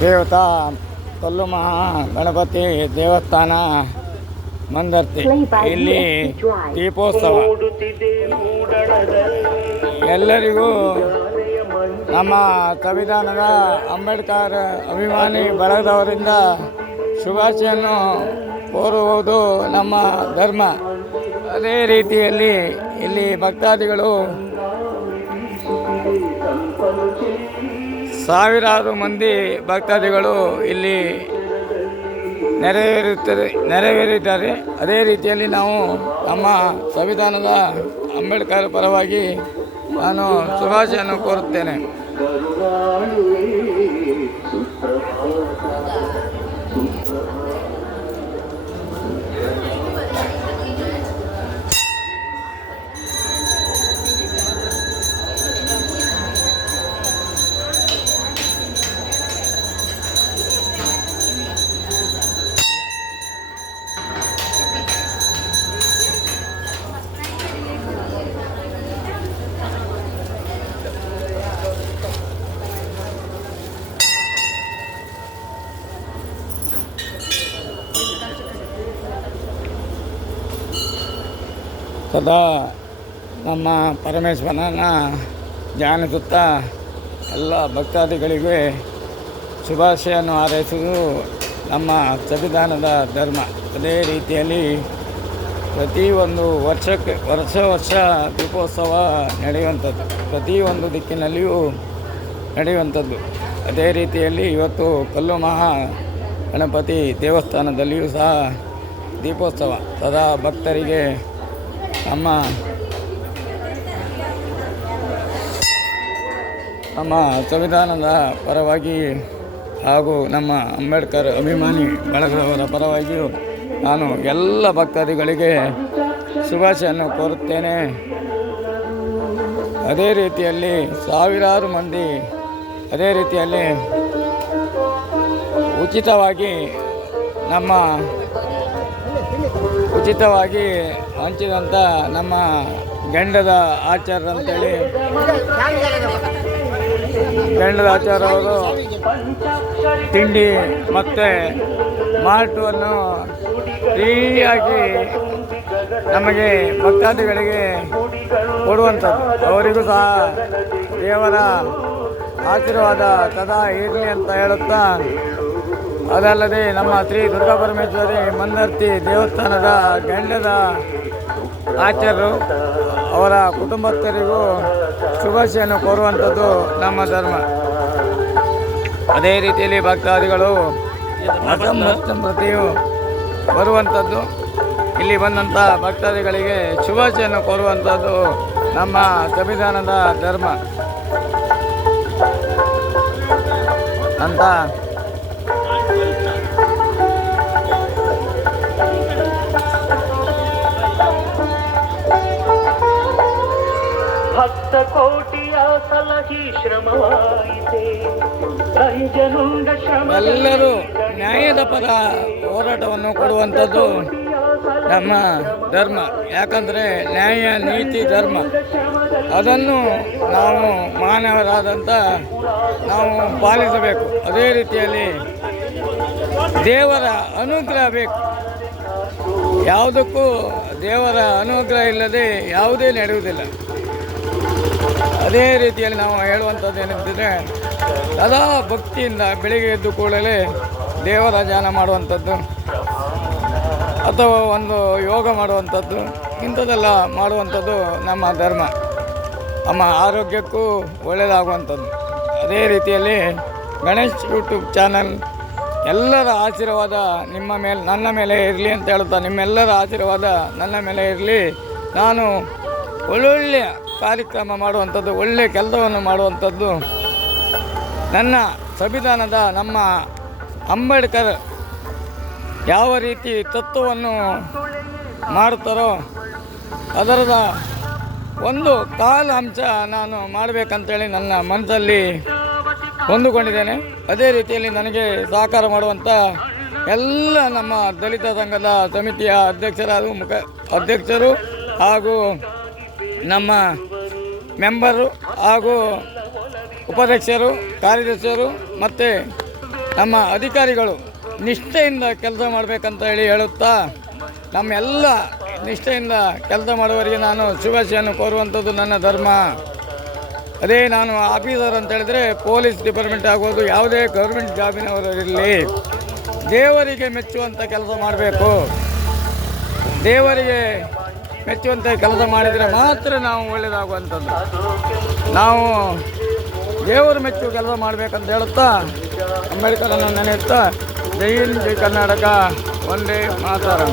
ದೇವತಾ ಕಲ್ಲು ಮಹಾ ಗಣಪತಿ ದೇವಸ್ಥಾನ ಮಂದರ್ತಿ. ಇಲ್ಲಿ ದೀಪೋತ್ಸವ ಎಲ್ಲರಿಗೂ ನಮ್ಮ ಸಂವಿಧಾನದ ಅಂಬೇಡ್ಕರ್ ಅಭಿಮಾನಿ ಬಳಗದವರಿಂದ ಶುಭಾಶಯನ್ನು ಕೋರುವುದು ನಮ್ಮ ಧರ್ಮ. ಅದೇ ರೀತಿಯಲ್ಲಿ ಇಲ್ಲಿ ಭಕ್ತಾದಿಗಳು ಸಾವಿರಾರು ಮಂದಿ ಭಕ್ತಾದಿಗಳು ಇಲ್ಲಿ ನೆರವೇರಿದ್ದಾರೆ. ಅದೇ ರೀತಿಯಲ್ಲಿ ನಾವು ನಮ್ಮ ಸಂವಿಧಾನದ ಅಂಬೇಡ್ಕರ್ ಪರವಾಗಿ ನಾನು ಶುಭಾಶಯನ್ನು ಕೋರುತ್ತೇನೆ. ಸದಾ ನಮ್ಮ ಪರಮೇಶ್ವರನ ಧ್ಯಾನಿಸುತ್ತಾ ಎಲ್ಲ ಭಕ್ತಾದಿಗಳಿಗೆ ಶುಭಾಶಯನ್ನು ಹಾರೈಸುವುದು ನಮ್ಮ ಸಂವಿಧಾನದ ಧರ್ಮ. ಅದೇ ರೀತಿಯಲ್ಲಿ ಪ್ರತಿಯೊಂದು ವರ್ಷ ದೀಪೋತ್ಸವ ನಡೆಯುವಂಥದ್ದು, ಪ್ರತಿಯೊಂದು ದಿಕ್ಕಿನಲ್ಲಿಯೂ ನಡೆಯುವಂಥದ್ದು. ಅದೇ ರೀತಿಯಲ್ಲಿ ಇವತ್ತು ಕಲ್ಲು ಮಹಾ ಗಣಪತಿ ದೇವಸ್ಥಾನದಲ್ಲಿಯೂ ಸಹ ದೀಪೋತ್ಸವ. ಸದಾ ಭಕ್ತರಿಗೆ ನಮ್ಮ ಸಂವಿಧಾನದ ಪರವಾಗಿ ಹಾಗೂ ನಮ್ಮ ಅಂಬೇಡ್ಕರ್ ಅಭಿಮಾನಿ ಬಳಗದವರ ಪರವಾಗಿಯೂ ನಾನು ಎಲ್ಲ ಭಕ್ತಾದಿಗಳಿಗೆ ಶುಭಾಶಯನ್ನು ಕೋರುತ್ತೇನೆ. ಅದೇ ರೀತಿಯಲ್ಲಿ ಸಾವಿರಾರು ಮಂದಿ ಅದೇ ರೀತಿಯಲ್ಲಿ ಉಚಿತವಾಗಿ ಹಂಚಿದಂಥ ನಮ್ಮ ಗಂಡದ ಆಚಾರ್ಯ ಅಂತೇಳಿ ಅವರು ತಿಂಡಿ ಮತ್ತು ಮಾಲ್ಟವನ್ನು ಫ್ರೀಯಾಗಿ ನಮಗೆ ಭಕ್ತಾದಿಗಳಿಗೆ ಕೊಡುವಂಥದ್ದು. ಅವರಿಗೂ ಸಹ ದೇವರ ಆಶೀರ್ವಾದ ಸದಾ ಇರಲಿ ಅಂತ ಹೇಳುತ್ತಾ, ಅದಲ್ಲದೆ ನಮ್ಮ ಶ್ರೀ ದುರ್ಗಾ ಪರಮೇಶ್ವರಿ ಮಂದರ್ತಿ ದೇವಸ್ಥಾನದ ಗಂಡದ ಆಚಾರ್ಯರು ಅವರ ಕುಟುಂಬಸ್ಥರಿಗೂ ಶುಭಾಶಯನ್ನು ಕೋರುವಂಥದ್ದು ನಮ್ಮ ಧರ್ಮ. ಅದೇ ರೀತಿಯಲ್ಲಿ ಭಕ್ತಾದಿಗಳು ಪ್ರತಿಯು ಬರುವಂಥದ್ದು, ಇಲ್ಲಿ ಬಂದಂಥ ಭಕ್ತಾದಿಗಳಿಗೆ ಶುಭಾಶಯನ್ನು ಕೋರುವಂಥದ್ದು ನಮ್ಮ ಸಂವಿಧಾನದ ಧರ್ಮ ಅಂತ ಭಕ್ತ ಕೋಟಿಯ ಸಲಹಿ ಶ್ರಮವಾಯಿತೆ ರಂಜನುಂಡ ಶ್ರಮ. ಎಲ್ಲರೂ ನ್ಯಾಯದ ಪರ ಹೋರಾಟವನ್ನು ಕೊಡುವಂಥದ್ದು ನಮ್ಮ ಧರ್ಮ. ಯಾಕಂದರೆ ನ್ಯಾಯ ನೀತಿ ಧರ್ಮ ಅದನ್ನು ನಾವು ಮಾನವರಾದಂಥ ನಾವು ಪಾಲಿಸಬೇಕು. ಅದೇ ರೀತಿಯಲ್ಲಿ ದೇವರ ಅನುಗ್ರಹ ಬೇಕು. ಯಾವುದಕ್ಕೂ ದೇವರ ಅನುಗ್ರಹ ಇಲ್ಲದೆ ಯಾವುದೇ ನಡೆಯುವುದಿಲ್ಲ. ಅದೇ ರೀತಿಯಲ್ಲಿ ನಾವು ಹೇಳುವಂಥದ್ದು ಏನೆಂದರೆ, ಸದಾ ಭಕ್ತಿಯಿಂದ ಬೆಳಿಗ್ಗೆ ಎದ್ದು ಕೂಡಲೇ ದೇವರ ಧ್ಯಾನ ಮಾಡುವಂಥದ್ದು ಅಥವಾ ಒಂದು ಯೋಗ ಮಾಡುವಂಥದ್ದು, ಇಂಥದ್ದೆಲ್ಲ ಮಾಡುವಂಥದ್ದು ನಮ್ಮ ಧರ್ಮ. ನಮ್ಮ ಆರೋಗ್ಯಕ್ಕೂ ಒಳ್ಳೆಯದಾಗುವಂಥದ್ದು. ಅದೇ ರೀತಿಯಲ್ಲಿ ಗಣೇಶ್ ಯೂಟ್ಯೂಬ್ ಚಾನಲ್ ಎಲ್ಲರ ಆಶೀರ್ವಾದ ನನ್ನ ಮೇಲೆ ಇರಲಿ ಅಂತ ಹೇಳುತ್ತಾ, ನಿಮ್ಮೆಲ್ಲರ ಆಶೀರ್ವಾದ ನನ್ನ ಮೇಲೆ ಇರಲಿ. ನಾನು ಒಳ್ಳೊಳ್ಳೆಯ ಕಾರ್ಯಕ್ರಮ ಮಾಡುವಂಥದ್ದು, ಒಳ್ಳೆಯ ಕೆಲಸವನ್ನು ಮಾಡುವಂಥದ್ದು, ನನ್ನ ಸಂವಿಧಾನದ ನಮ್ಮ ಅಂಬೇಡ್ಕರ್ ಯಾವ ರೀತಿ ತತ್ವವನ್ನು ಮಾಡುತ್ತಾರೋ ಅದರದ ಒಂದು ಕಾಲು ಅಂಶ ನಾನು ಮಾಡಬೇಕಂತೇಳಿ ನನ್ನ ಮನಸ್ಸಲ್ಲಿ ಹೊಂದಿಕೊಂಡಿದ್ದೇನೆ. ಅದೇ ರೀತಿಯಲ್ಲಿ ನನಗೆ ಸಹಕಾರ ಮಾಡುವಂಥ ಎಲ್ಲ ನಮ್ಮ ದಲಿತ ಸಂಘದ ಸಮಿತಿಯ ಅಧ್ಯಕ್ಷರು ಹಾಗೂ ನಮ್ಮ ಮೆಂಬರು ಹಾಗೂ ಉಪಾಧ್ಯಕ್ಷರು, ಕಾರ್ಯದರ್ಶಿಯರು ಮತ್ತು ನಮ್ಮ ಅಧಿಕಾರಿಗಳು ನಿಷ್ಠೆಯಿಂದ ಕೆಲಸ ಮಾಡಬೇಕಂತ ಹೇಳುತ್ತಾ ನಮ್ಮೆಲ್ಲ ನಿಷ್ಠೆಯಿಂದ ಕೆಲಸ ಮಾಡುವವರಿಗೆ ನಾನು ಶುಭಾಶಯನ್ನು ಕೋರುವಂಥದ್ದು ನನ್ನ ಧರ್ಮ. ಅದೇ ನಾನು ಆಫೀಸರ್ ಅಂತ ಹೇಳಿದರೆ ಪೊಲೀಸ್ ಡಿಪಾರ್ಟ್ಮೆಂಟ್ ಆಗ್ಬೋದು, ಯಾವುದೇ ಗೌರ್ಮೆಂಟ್ ಜಾಬಿನವರಿರಲಿ, ದೇವರಿಗೆ ಮೆಚ್ಚುವಂಥ ಕೆಲಸ ಮಾಡಬೇಕು. ದೇವರಿಗೆ ಮೆಚ್ಚುವಂಥ ಕೆಲಸ ಮಾಡಿದರೆ ಮಾತ್ರ ನಾವು ಒಳ್ಳೆಯದಾಗುವಂಥದ್ದು. ನಾವು ದೇವರು ಮೆಚ್ಚುವ ಕೆಲಸ ಮಾಡಬೇಕಂತ ಹೇಳುತ್ತಾ ಅಂಬೇಡ್ಕರನ್ನು ನೆನೆಯುತ್ತಾ ಜೈ ಹಿಂದ್, ಜೈ ಕರ್ನಾಟಕ, ಒಂದೇ ಮಾತರಂ.